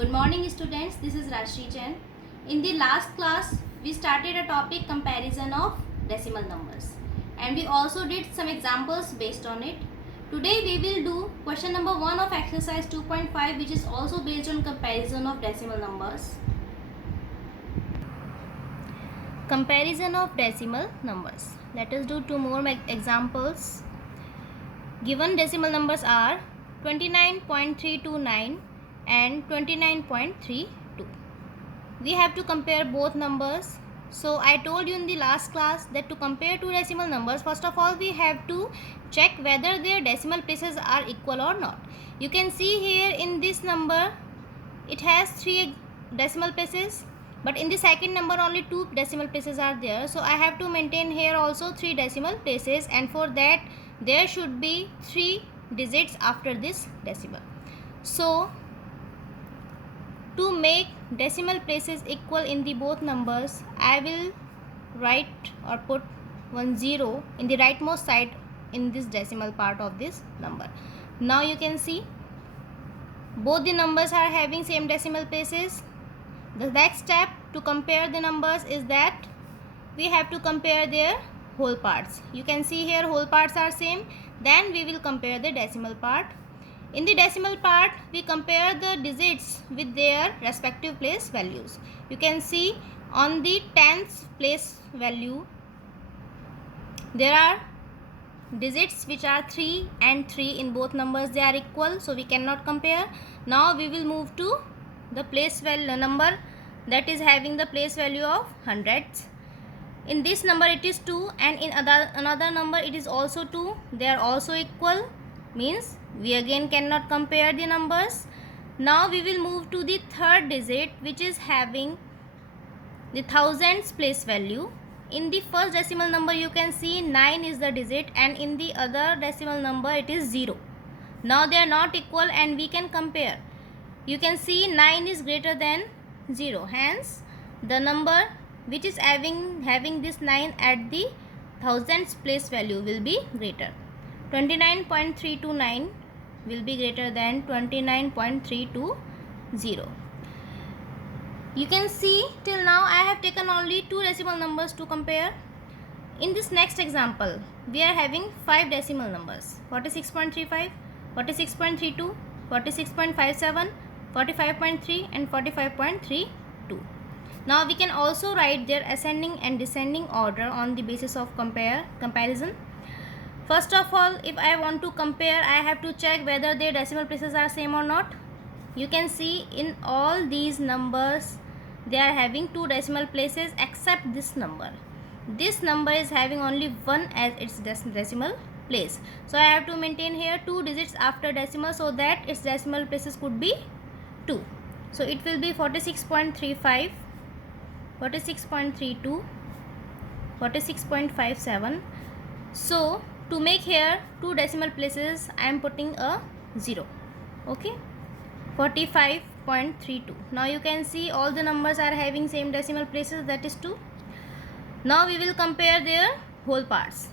Good morning students, this is Rashri Chen. In the last class, we started a topic comparison of decimal numbers and we also did some examples based on it. Today we will do question number 1 of exercise 2.5 which is also based on comparison of decimal numbers. Comparison of decimal numbers. Let us do two more examples. Given decimal numbers are 29.329 and 29.32. We have to compare both numbers. So I told you in the last class that to compare two decimal numbers, first of all we have to check whether their decimal places are equal or not. You can see here in this number it has 3 decimal places, but in the second number only 2 decimal places are there. So I have to maintain here also 3 decimal places, and for that there should be 3 digits after this decimal. So to make decimal places equal in the both numbers, I will write or put 10 in the rightmost side in this decimal part of this number. Now you can see both the numbers are having same decimal places. The next step to compare the numbers is that we have to compare their whole parts. You can see here whole parts are same. Then we will compare the decimal part. In the decimal part, we compare the digits with their respective place values. You can see on the tens place value, there are digits which are 3 and 3 in both numbers. They are equal, so we cannot compare. Now we will move to the place value number that is having the place value of hundreds. In this number it is 2, and in another number it is also 2. They are also equal, means we again cannot compare the numbers. Now we will move to the third digit which is having the thousands place value. In the first decimal number you can see 9 is the digit, and in the other decimal number it is 0. Now they are not equal and we can compare. You can see 9 is greater than 0, hence the number which is having this 9 at the thousands place value will be greater. 29.329 will be greater than 29.320. You can see till now I have taken only 2 decimal numbers to compare. In this next example, we are having 5 decimal numbers: 46.35, 46.32, 46.57, 45.3 and 45.32. Now we can also write their ascending and descending order on the basis of comparison. First of all, if I want to compare, I have to check whether their decimal places are same or not. You can see in all these numbers they are having 2 decimal places except this number. This number is having only 1 as its decimal place. So I have to maintain here 2 digits after decimal so that its decimal places could be 2. So it will be 46.35, 46.32, 46.57. So to make here 2 decimal places, I am putting a 0. Okay, 45.32. Now you can see all the numbers are having same decimal places, that is 2. Now we will compare their whole parts.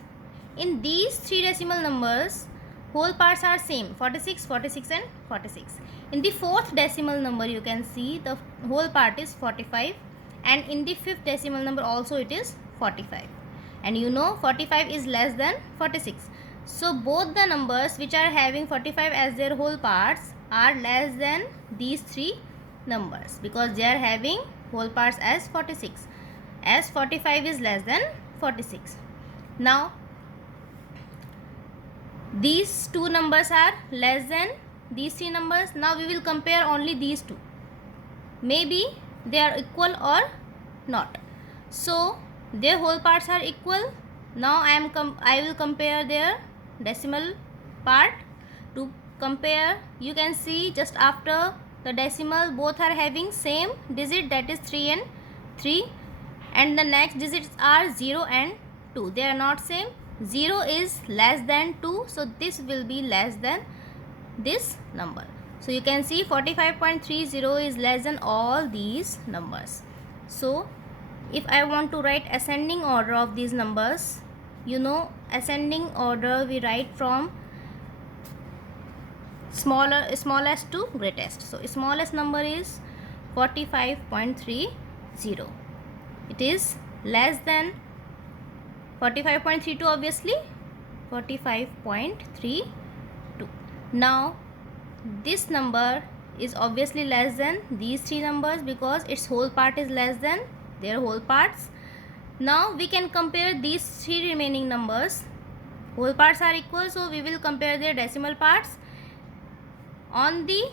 In these 3 decimal numbers, whole parts are same, 46, 46 and 46. In the 4th decimal number you can see the whole part is 45, and in the 5th decimal number also it is 45. And you know 45 is less than 46. So both the numbers which are having 45 as their whole parts are less than these 3 numbers because they are having whole parts as 46, as 45 is less than 46. Now these 2 numbers are less than these 3 numbers. Now we will compare only these 2. Maybe they are equal or not. So their whole parts are equal. Now I will compare their decimal part. To compare, you can see just after the decimal both are having same digit, that is 3 and 3, and the next digits are 0 and 2. They are not same. 0 is less than 2, so this will be less than this number. So you can see 45.30 is less than all these numbers. So if I want to write ascending order of these numbers, you know ascending order we write from smallest to greatest. So smallest number is 45.30. It is less than 45.32, obviously 45.32. Now this number is obviously less than these three numbers because its whole part is less than their whole parts. Now we can compare these three remaining numbers. Whole parts are equal, so we will compare their decimal parts. On the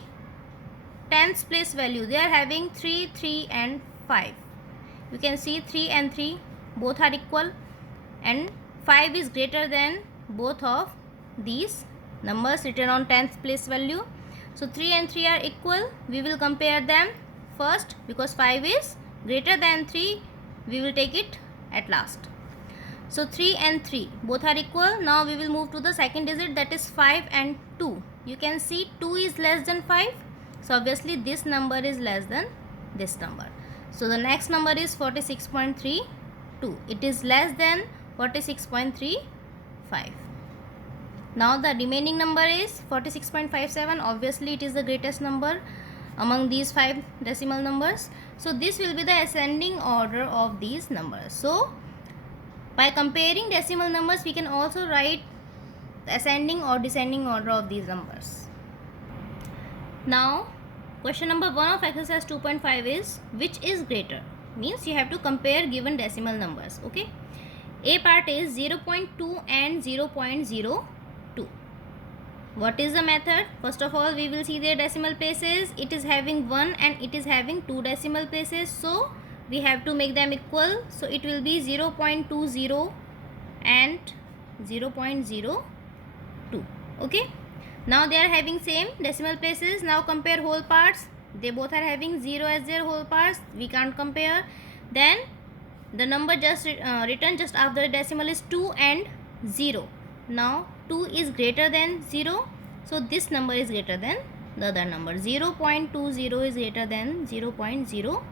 tens place value, they are having 3, 3 and 5. You can see 3 and 3 both are equal, and 5 is greater than both of these numbers written on tens place value. So 3 and 3 are equal. We will compare them first because 5 is greater than 3. We will take it at last. So 3 and 3 both are equal. Now we will move to the second digit, that is 5 and 2. You can see 2 is less than 5. So obviously this number is less than this number. So the next number is 46.32. It is less than 46.35. Now the remaining number is 46.57. Obviously it is the greatest number among these 5 decimal numbers. So this will be the ascending order of these numbers. So by comparing decimal numbers, we can also write the ascending or descending order of these numbers. Now question number 1 of exercise 2.5 is which is greater? Means you have to compare given decimal numbers. Okay. A part is 0.2 and 0.02. What is the method? First of all, we will see their decimal places. It is having 1 and it is having 2 decimal places. So we have to make them equal. So it will be 0.20 and 0.02. Okay. Now they are having same decimal places. Now compare whole parts. They both are having 0 as their whole parts. We can't compare. Then the number just written just after the decimal is 2 and 0. Now 2 is greater than 0. So this number is greater than the other number. 0.20 is greater than 0.02.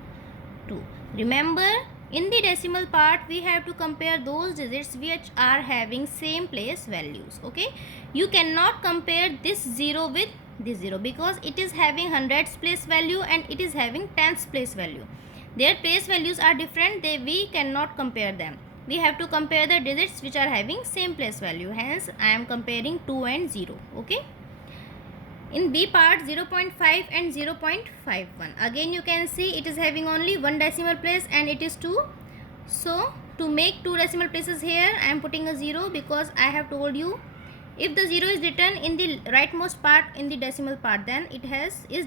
Remember, in the decimal part we have to compare those digits which are having same place values. Okay. You cannot compare this 0 with this 0 because it is having hundreds place value and it is having tens place value. Their place values are different. We cannot compare them. We have to compare the digits which are having same place value. Hence I am comparing 2 and 0. Okay. In B part 0.5 and 0.51. Again you can see it is having only one decimal place and it is 2. So to make 2 decimal places here I am putting a 0 because I have told you if the 0 is written in the rightmost part in the decimal part, then it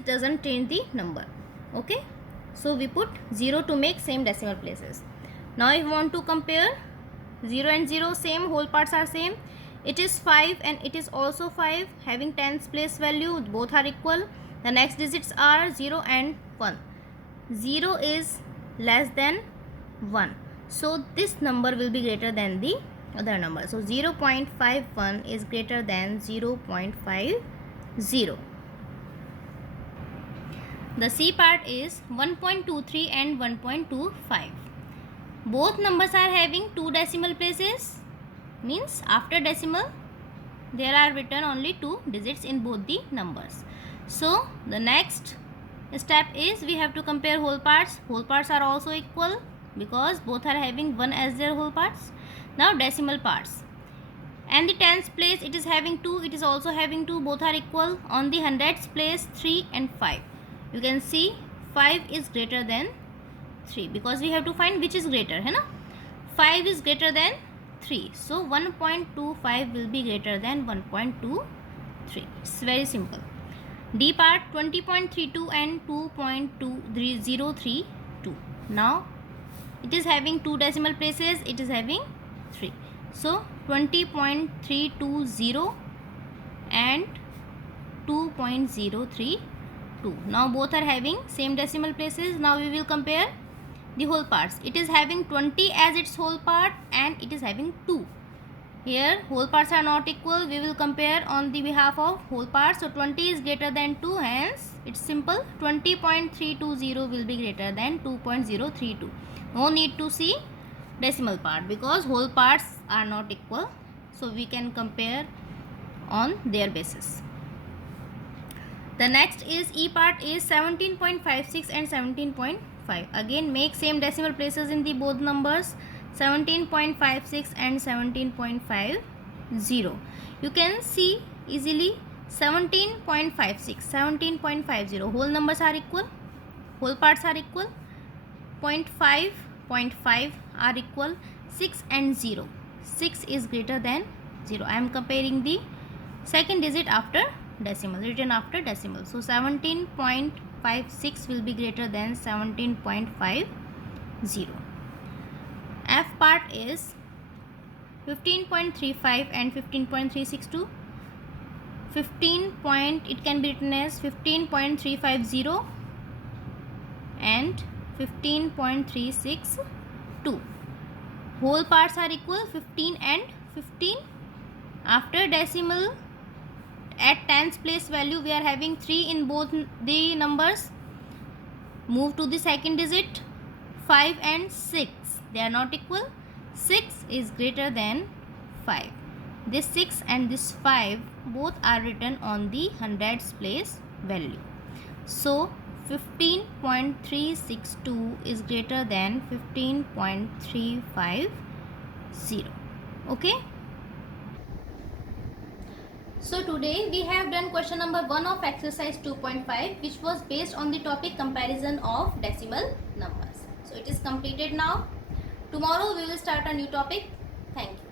doesn't change the number. Okay. So we put 0 to make same decimal places. Now if you want to compare 0 and 0, same, whole parts are same. It is 5 and it is also 5 having tens place value. Both are equal. The next digits are 0 and 1. 0 is less than 1. So this number will be greater than the other number. So 0.51 is greater than 0.50. The C part is 1.23 and 1.25. Both numbers are having 2 decimal places. Means after decimal there are written only 2 digits in both the numbers. So the next step is we have to compare whole parts. Whole parts are also equal because both are having 1 as their whole parts. Now decimal parts. And the tens place it is having 2, it is also having 2, both are equal. On the hundreds place 3 and 5. You can see 5 is greater than 3 because we have to find which is greater. 5 is greater than 3. So 1.25 will be greater than 1.23. It's very simple. D part 20.32 and 2.032. Now it is having 2 decimal places. It is having 3. So 20.320 and 2.032. Now both are having same decimal places. Now we will compare the whole parts. It is having 20 as its whole part and it is having 2. Here whole parts are not equal. We will compare on the behalf of whole parts. So 20 is greater than 2. Hence it's simple. 20.320 will be greater than 2.032. No need to see decimal part because whole parts are not equal. So we can compare on their basis. The next is E part is 17.56 and 17.5. Again make same decimal places in the both numbers, 17.56 and 17.50. You can see easily 17.56, 17.50. Whole numbers are equal, whole parts are equal. 0.5, 0.5 are equal. 6 and 0. 6 is greater than 0. I am comparing the second digit after decimal, written after decimal. So 17.56 will be greater than 17.50. F part is 15.35 and 15.362. 15 point, it can be written as 15.350 and 15.362. Whole parts are equal, 15 and 15. After decimal, at tens place value we are having 3 in both the numbers. Move to the second digit, 5 and 6, they are not equal. 6 is greater than 5. This 6 and this 5 both are written on the hundreds place value. So 15.362 is greater than 15.350. Okay. So today we have done question number 1 of exercise 2.5, which was based on the topic comparison of decimal numbers. So it is completed now. Tomorrow we will start a new topic. Thank you.